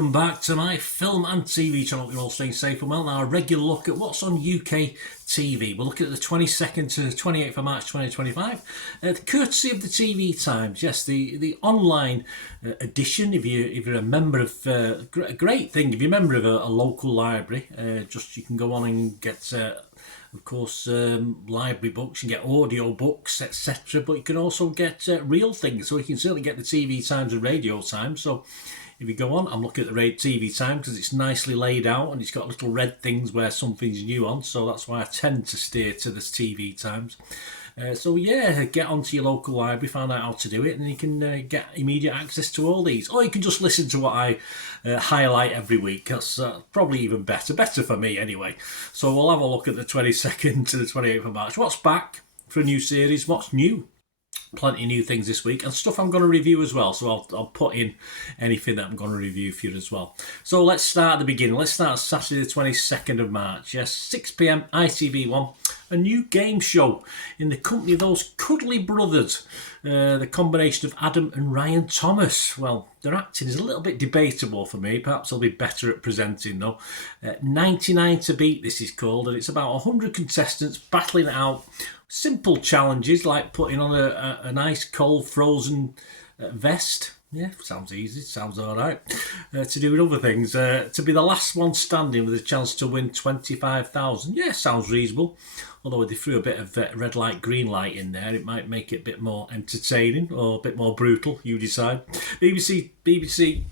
welcome back to my film and TV channel. Hope you're all staying safe and well. Now, a regular look at what's on UK TV. We're looking at the 22nd to 28th of March 2025, courtesy of the TV Times. Yes, the online edition. If you're a member of a great thing, if you're a member of a local library, you can go on and get. Of course, library books, and get audio books, etc. But you can also get real things. So you can certainly get the TV Times and Radio Times. So if you go on, I'm looking at the TV Times because it's nicely laid out and it's got little red things where something's new on. So that's why I tend to steer to the TV Times. Get onto your local library, find out how to do it, and you can get immediate access to all these. Or you can just listen to what I highlight every week. That's probably even better for me anyway. So we'll have a look at the 22nd to the 28th of March. What's back for a new series? What's new? Plenty of new things this week and stuff I'm going to review as well. So I'll put in anything that I'm going to review for you as well. So let's start at the beginning. Let's start Saturday the 22nd of March. Yes, 6 p.m. ITV1. A new game show in the company of those cuddly brothers. The combination of Adam and Ryan Thomas. Well, their acting is a little bit debatable for me. Perhaps they'll be better at presenting though. 99 to Beat, this is called. And it's about 100 contestants battling it out. Simple challenges like putting on a nice cold frozen vest. Yeah, sounds easy, sounds all right. To do with other things. To be the last one standing with a chance to win 25,000. Yeah, sounds reasonable. Although if they threw a bit of red light, green light in there, it might make it a bit more entertaining or a bit more brutal. You decide. BBC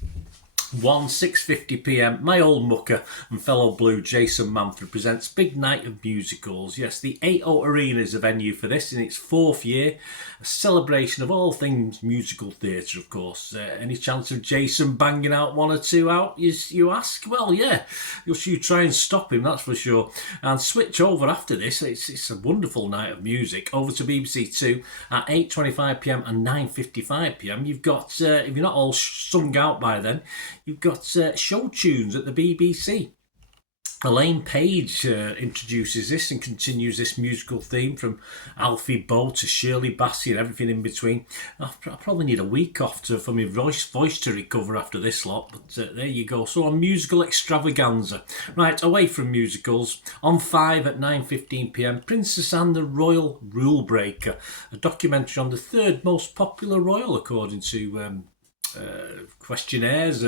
1, 6:50 p.m. My old mucker and fellow Blue Jason Mamford presents Big Night of Musicals. Yes, the 8O Arena is a venue for this in its fourth year. A celebration of all things musical theatre, of course. Any chance of Jason banging out one or two out, you ask? Well, yeah, you try and stop him, that's for sure. And switch over after this. It's a wonderful night of music. Over to BBC 2 at 8:25 p.m. and 9:55 p.m. You've got, if you're not all sung out by then, you've got show tunes at the BBC. Elaine Paige introduces this and continues this musical theme from Alfie Boe to Shirley Bassey and everything in between. I probably need a week off for my voice to recover after this lot, but there you go. So on musical extravaganza. Right, away from musicals, on 5 at 9:15 p.m, Princess Anne the Royal Rule Breaker, a documentary on the third most popular royal according to questionnaires.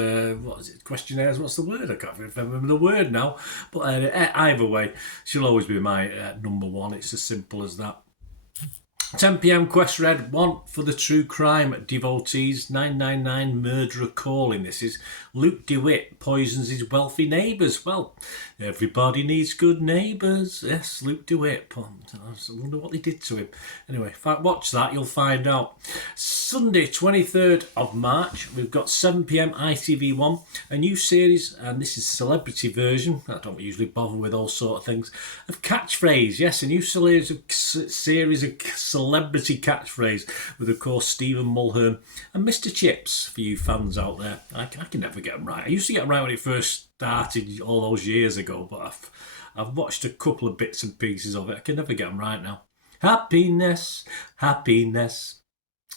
Questionnaires, what's the word? I can't remember the word now, but either way, she'll always be my number one. It's as simple as that. 10 p.m. Quest Red, one for the true crime devotees. 999 Murderer Calling. This is Luke DeWitt poisons his wealthy neighbours. Well, everybody needs good neighbours. Yes, Luke DeWitt. I wonder what they did to him. Anyway, watch that, you'll find out. Sunday, 23rd of March, we've got 7 p.m. ITV1, a new series, and this is a celebrity version. I don't usually bother with all sort of things. Of Catchphrase, yes, a new series of celebrity catchphrase with, of course, Stephen Mulhern and Mr. Chips for you fans out there. I can never get them right. I used to get them right when it first started all those years ago, but I've watched a couple of bits and pieces of it. I can never get them right now. Happiness, happiness.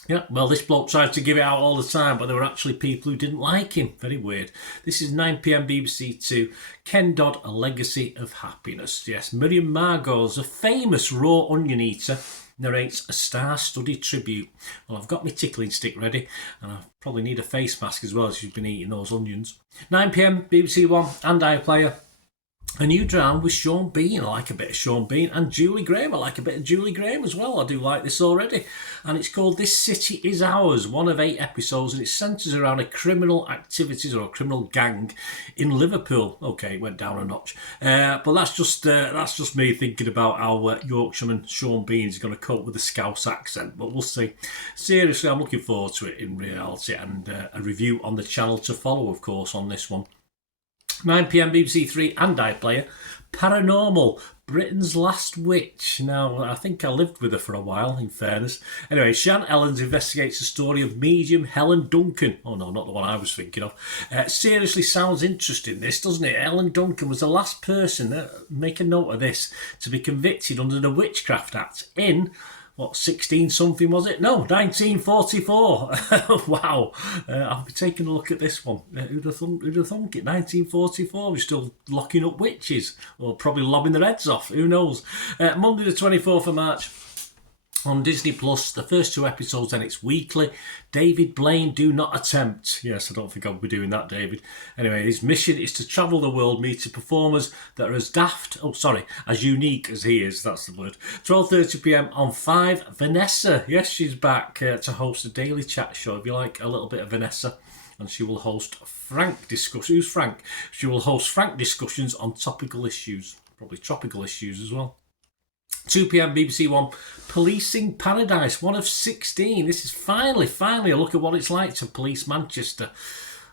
Yeah, well, this bloke tried to give it out all the time, but there were actually people who didn't like him. Very weird. This is 9 p.m. BBC 2. Ken Dodd, A Legacy of Happiness. Yes, Miriam Margolyes, a famous raw onion eater, narrates a star-studded tribute. Well, I've got my tickling stick ready, and I probably need a face mask as well as she's been eating those onions. 9 p.m. BBC 1 and iPlayer. A new drama with Sean Bean. I like a bit of Sean Bean. And Julie Graham. I like a bit of Julie Graham as well. I do like this already. And it's called This City Is Ours, one of 8 episodes, and it centres around a criminal activities or a criminal gang in Liverpool. Okay, it went down a notch. But that's just me thinking about how Yorkshireman Sean Bean is going to cope with the Scouse accent. But we'll see. Seriously, I'm looking forward to it in reality, and a review on the channel to follow, of course, on this one. 9 p.m. BBC 3 and iPlayer. Paranormal, Britain's Last Witch. Now, I think I lived with her for a while, in fairness. Anyway, Shan Ellens investigates the story of medium Helen Duncan. Oh no, not the one I was thinking of. Seriously sounds interesting, this, doesn't it? Helen Duncan was the last person, make a note of this, to be convicted under the Witchcraft Act in what, 16 something was it? No, 1944. Wow. I'll be taking a look at this one. Who'd have thunk it? 1944. We're still locking up witches, or probably lobbing their heads off. Who knows? Monday the 24th of March. On Disney Plus, the first 2 episodes, and it's weekly. David Blaine, do not attempt. Yes, I don't think I'll be doing that, David. Anyway, his mission is to travel the world, meeting performers that are as unique as he is. That's the word. 12:30 p.m. on 5. Vanessa, yes, she's back to host a daily chat show. If you like a little bit of Vanessa, and she will host Frank discussions. Who's Frank? She will host Frank discussions on topical issues, probably tropical issues as well. 2 p.m. BBC One, Policing Paradise, 1 of 16. This is finally a look at what it's like to police Manchester.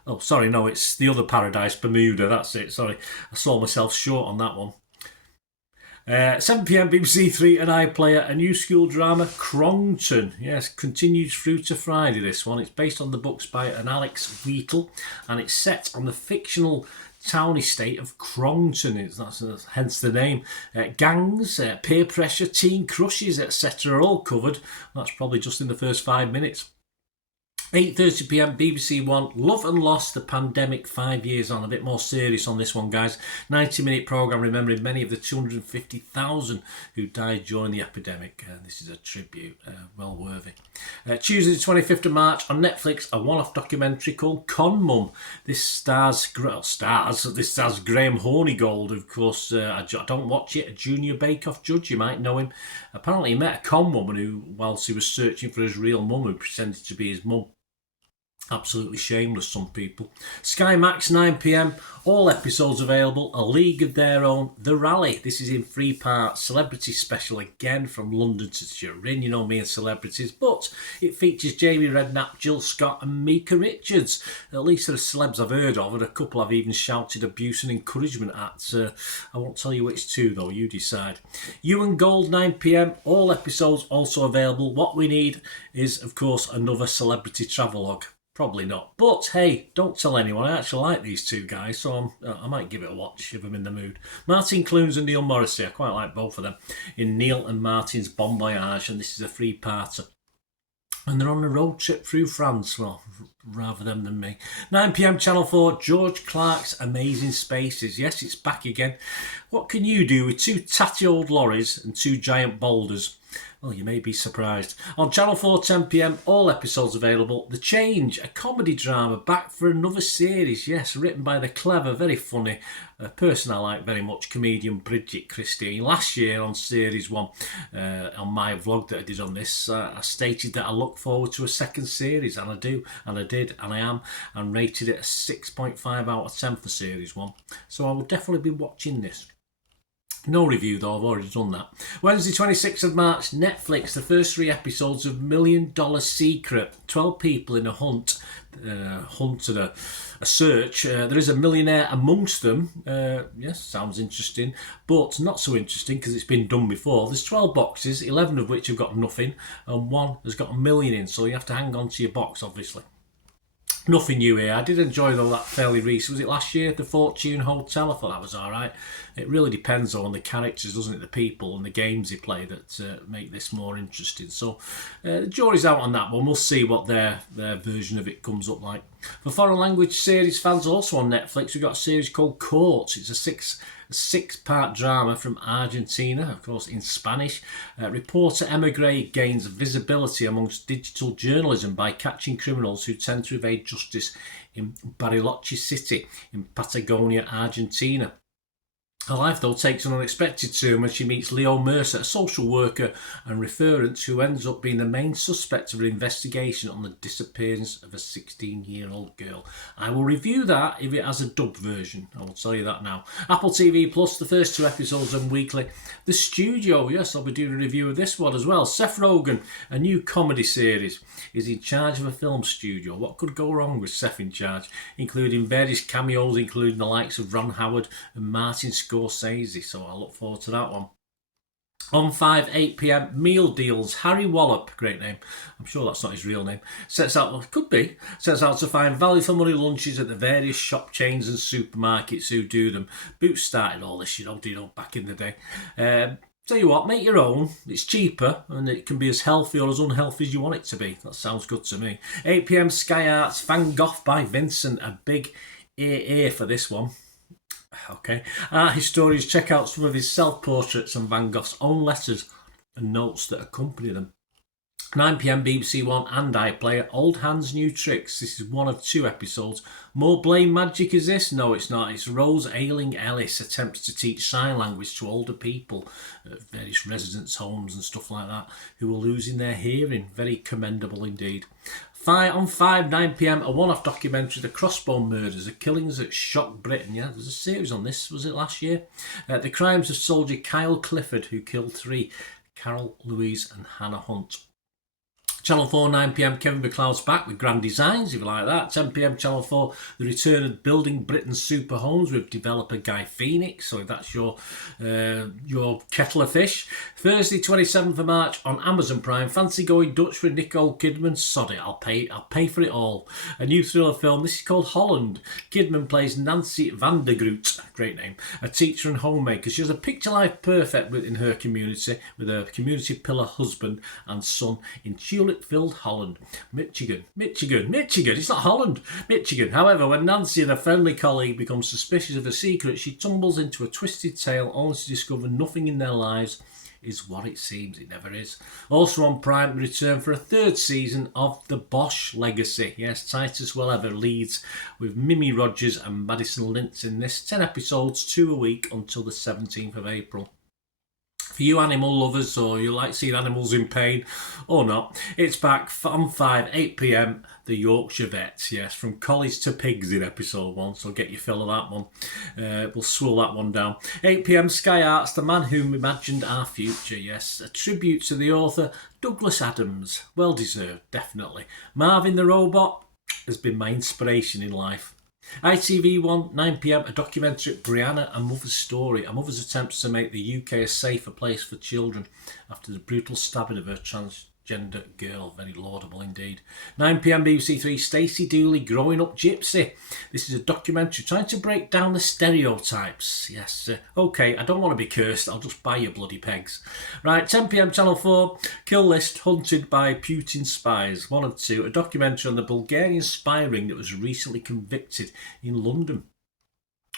Oh, sorry, no, it's the other Paradise, Bermuda, that's it. Sorry, I saw myself short on that one. 7 p.m. BBC Three and iPlayer, a new school drama, Crongton. Yes, continues through to Friday, this one. It's based on the books by an Alex Wheatle, and it's set on the fictional town estate of Crongton, that's hence the name. Gangs, peer pressure, teen crushes, etc. are all covered. That's probably just in the first 5 minutes. 8:30 p.m. BBC One, Love and Loss, the pandemic 5 years on. A bit more serious on this one, guys. 90-minute programme remembering many of the 250,000 who died during the epidemic. This is a tribute, well worthy. Tuesday the 25th of March on Netflix, a one-off documentary called Con Mum. This stars Graham Hornigold, of course. I don't watch it, a junior bake-off judge, you might know him. Apparently he met a con woman who, whilst he was searching for his real mum, who pretended to be his mum. Absolutely shameless, some people. Sky Max, 9 p.m. All episodes available. A League of Their Own. The Rally. This is in 3 parts. Celebrity special again from London to Turin. You know me and celebrities. But it features Jamie Redknapp, Jill Scott and Mika Richards. At least they're celebs I've heard of, and a couple I've even shouted abuse and encouragement at. I won't tell you which 2 though. You decide. Ewan Gold, 9 p.m. All episodes also available. What we need is, of course, another celebrity travelogue. Probably not. But hey, don't tell anyone. I actually like these 2 guys, so I might give it a watch if I'm in the mood. Martin Clunes and Neil Morrissey. I quite like both of them in Neil and Martin's Bon Voyage, and this is a 3-parter. And they're on a road trip through France. Well, rather them than me. 9 p.m. Channel 4, George Clark's Amazing Spaces. Yes, it's back again. What can you do with 2 tatty old lorries and 2 giant boulders? Well, you may be surprised. On Channel 4, 10 p.m, all episodes available. The Change, a comedy drama, back for another series. Yes, written by the clever, very funny person I like very much, comedian Bridget Christine. Last year on Series 1, on my vlog that I did on this, I stated that I look forward to a second series, and I do, and I did, and I am, and rated it a 6.5 out of 10 for Series 1. So I will definitely be watching this. No review though, I've already done that. Wednesday 26th of March, Netflix, the first 3 episodes of $1 Million Secret. 12 people in a hunt and a search. There is a millionaire amongst them. Yes, sounds interesting, but not so interesting because it's been done before. There's 12 boxes, 11 of which have got nothing, and 1 has got $1 million in, so you have to hang on to your box, obviously. Nothing new here. I did enjoy though that fairly recent. Was it last year? The Fortune Hotel. I thought that was alright. It really depends though on the characters, doesn't it? The people and the games they play that make this more interesting. So the jury's out on that one. We'll see what their version of it comes up like. For foreign language series fans, also on Netflix, we've got a series called Court. It's a 6-part drama from Argentina, of course in Spanish. Reporter Emma Gray gains visibility amongst digital journalism by catching criminals who tend to evade justice in Bariloche City in Patagonia, Argentina. Her life, though, takes an unexpected turn when she meets Leo Mercer, a social worker and referent who ends up being the main suspect of an investigation on the disappearance of a 16-year-old girl. I will review that if it has a dubbed version. I will tell you that now. Apple TV Plus, the first 2 episodes on weekly. The Studio, yes, I'll be doing a review of this one as well. Seth Rogen, a new comedy series, is in charge of a film studio. What could go wrong with Seth in charge? Including various cameos, including the likes of Ron Howard and Martin Scorsese, so I look forward to that one. On 5, 8 p.m, Meal Deals. Harry Wallop, great name. I'm sure that's not his real name. Sets out to find value for money lunches at the various shop chains and supermarkets who do them. Boots started all this, back in the day. Tell you what, make your own. It's cheaper and it can be as healthy or as unhealthy as you want it to be. That sounds good to me. 8 p.m. Sky Arts, Van Gogh by Vincent. A big A for this one. Okay. Art historians check out some of his self-portraits and Van Gogh's own letters and notes that accompany them. 9 p.m. BBC One and iPlayer, Old Hands New Tricks. This is one of 2 episodes. More blame magic is this? No, it's not. It's Rose Ayling-Ellis attempts to teach sign language to older people at various residence homes and stuff like that who are losing their hearing. Very commendable indeed. 9 p.m, a one-off documentary, The Crossbone Murders, the killings that shocked Britain. Yeah, there's a series on this. Was it last year? The crimes of soldier Kyle Clifford, who killed 3, Carol, Louise and Hannah Hunt. Channel 4, 9 p.m, Kevin McLeod's back with Grand Designs, if you like that. 10 p.m, Channel 4, the return of Building Britain's Super Homes with developer Guy Phoenix. So if that's your kettle of fish. Thursday, 27th of March on Amazon Prime, Fancy Going Dutch with Nicole Kidman. Sod it, I'll pay for it all. A new thriller film. This is called Holland. Kidman plays Nancy van der Groot, great name, a teacher and homemaker. She has a picture life perfect in her community with a community pillar husband and son in tulip-filled Holland. Michigan. It's not Holland. Michigan. However, when Nancy and a friendly colleague become suspicious of a secret, she tumbles into a twisted tale only to discover nothing in their lives is what it seems. It never is. Also on Prime, return for a 3rd season of The Bosch Legacy. Yes, Titus Welliver leads with Mimi Rogers and Madison Lintz in this. 10 episodes, 2 a week until the 17th of April. For you animal lovers, or you like seeing animals in pain or not, it's back on 8 p.m, The Yorkshire Vets. Yes, from collies to pigs in episode 1, so get your fill of that one. We'll swirl that one down. 8 p.m, Sky Arts, The Man Who Imagined Our Future. Yes, a tribute to the author Douglas Adams. Well deserved, definitely. Marvin the Robot has been my inspiration in life. ITV1, 9 p.m, a documentary, Brianna, A Mother's Story. A mother's attempts to make the UK a safer place for children after the brutal stabbing of her transgender girl. Very laudable indeed. 9 p.m, BBC 3, Stacey Dooley, Growing Up Gypsy. This is a documentary trying to break down the stereotypes. Yes, okay, I don't want to be cursed, I'll just buy you bloody pegs. Right, 10 p.m, Channel 4, Kill List, Hunted by Putin Spies. 1 of 2, a documentary on the Bulgarian spy ring that was recently convicted in London.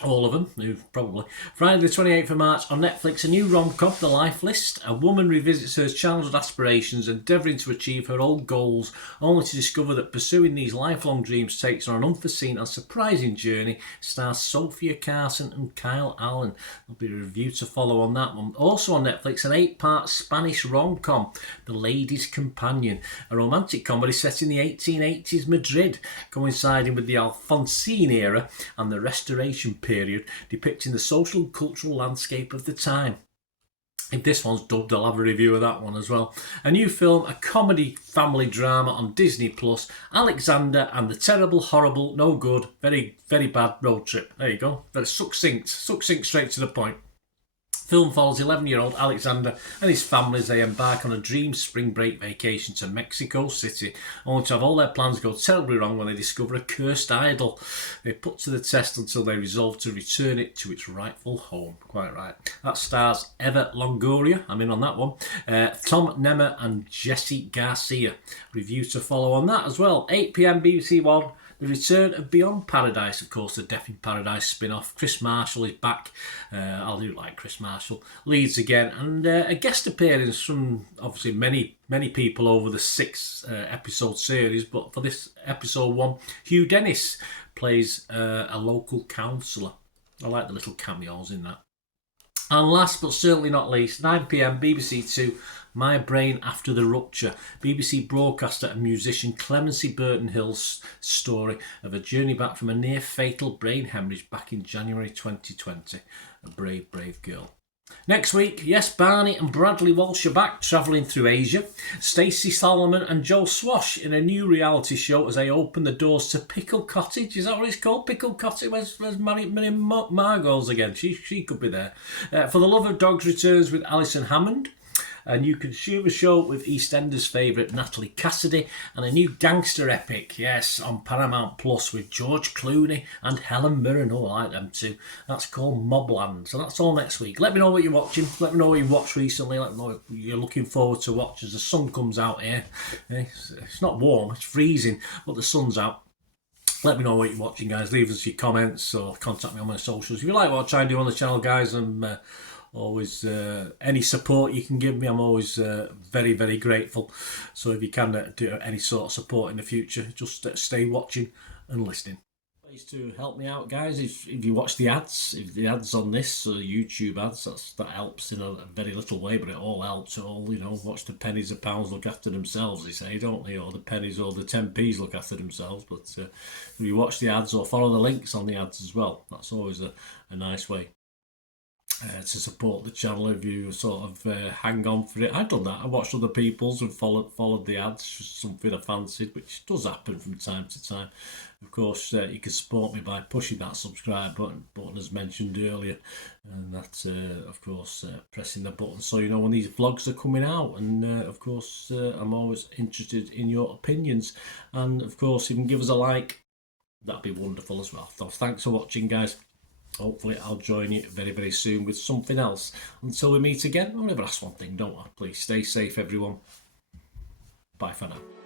All of them, probably. Friday the 28th of March on Netflix, a new rom-com, The Life List. A woman revisits her childhood aspirations, endeavouring to achieve her old goals, only to discover that pursuing these lifelong dreams takes her on an unforeseen and surprising journey. Stars Sophia Carson and Kyle Allen. There'll be a review to follow on that one. Also on Netflix, an 8-part Spanish rom-com, The Lady's Companion. A romantic comedy set in the 1880s Madrid, coinciding with the Alfonsine era and the Restoration period, depicting the social and cultural landscape of the time. If this one's dubbed, I'll have a review of that one as well. A new film, a comedy family drama on Disney Plus, Alexander and the Terrible, Horrible, No Good, Very, Very Bad Road Trip. There you go. Very succinct straight to the point. Film follows 11-year-old Alexander and his family as they embark on a dream spring break vacation to Mexico City, only to have all their plans go terribly wrong when they discover a cursed idol. They put to the test until they resolve to return it to its rightful home. Quite right. That stars Eva Longoria. I'm in on that one. Tom Nemmer and Jesse Garcia. Review to follow on that as well. 8 p.m, BBC One. The return of Beyond Paradise, of course, the Death in Paradise spin-off. Chris Marshall is back. I do like Chris Marshall. Leads again. And a guest appearance from, obviously, many people over the 6-episode series. But for this episode 1, Hugh Dennis plays a local councillor. I like the little cameos in that. And last but certainly not least, 9 p.m, BBC 2, My Brain After the Rupture. BBC broadcaster and musician Clemency Burton-Hill's story of a journey back from a near-fatal brain hemorrhage back in January 2020. A brave, brave girl. Next week, yes, Barney and Bradley Walsh are back, travelling through Asia. Stacey Solomon and Joe Swash in a new reality show as they open the doors to Pickle Cottage. Is that what it's called? Pickle Cottage? Where's Margot's again? She could be there. For the Love of Dogs returns with Alison Hammond. a new consumer show with EastEnders favourite Natalie Cassidy, and a new gangster epic, yes, on Paramount Plus with George Clooney and Helen Mirren. Oh, I like them too. That's called Mobland. So that's all next week. Let me know what you're watching. Let me know what you've watched recently. Let me know what you're looking forward to watch as the sun comes out here. It's not warm, it's freezing, but the sun's out. Let me know what you're watching, guys. Leave us your comments or contact me on my socials. If you like what I try and do on the channel, guys, I'm always any support you can give me, I'm always very, very grateful. So if you can do any sort of support in the future, just stay watching and listening. Ways to help me out, guys, if you watch the ads, if the ads on this YouTube ads, that helps in a very little way, but it all helps. It all, watch the pennies and pounds look after themselves, they say, don't they? Or the pennies or the 10p's look after themselves. But if you watch the ads or follow the links on the ads as well, that's always a nice way to support the channel. If you sort of hang on for it. I've done that. I watched other people's and followed the ads, just something I fancied, which does happen from time to time. Of course, you can support me by pushing that subscribe button as mentioned earlier, and that of course pressing the button so you know when these vlogs are coming out. And of course I'm always interested in your opinions, and of course you can give us a like, that'd be wonderful as well. So thanks for watching, guys. Hopefully I'll join you very, very soon with something else. Until we meet again, I'll never ask one thing, don't I? Please stay safe, everyone. Bye for now.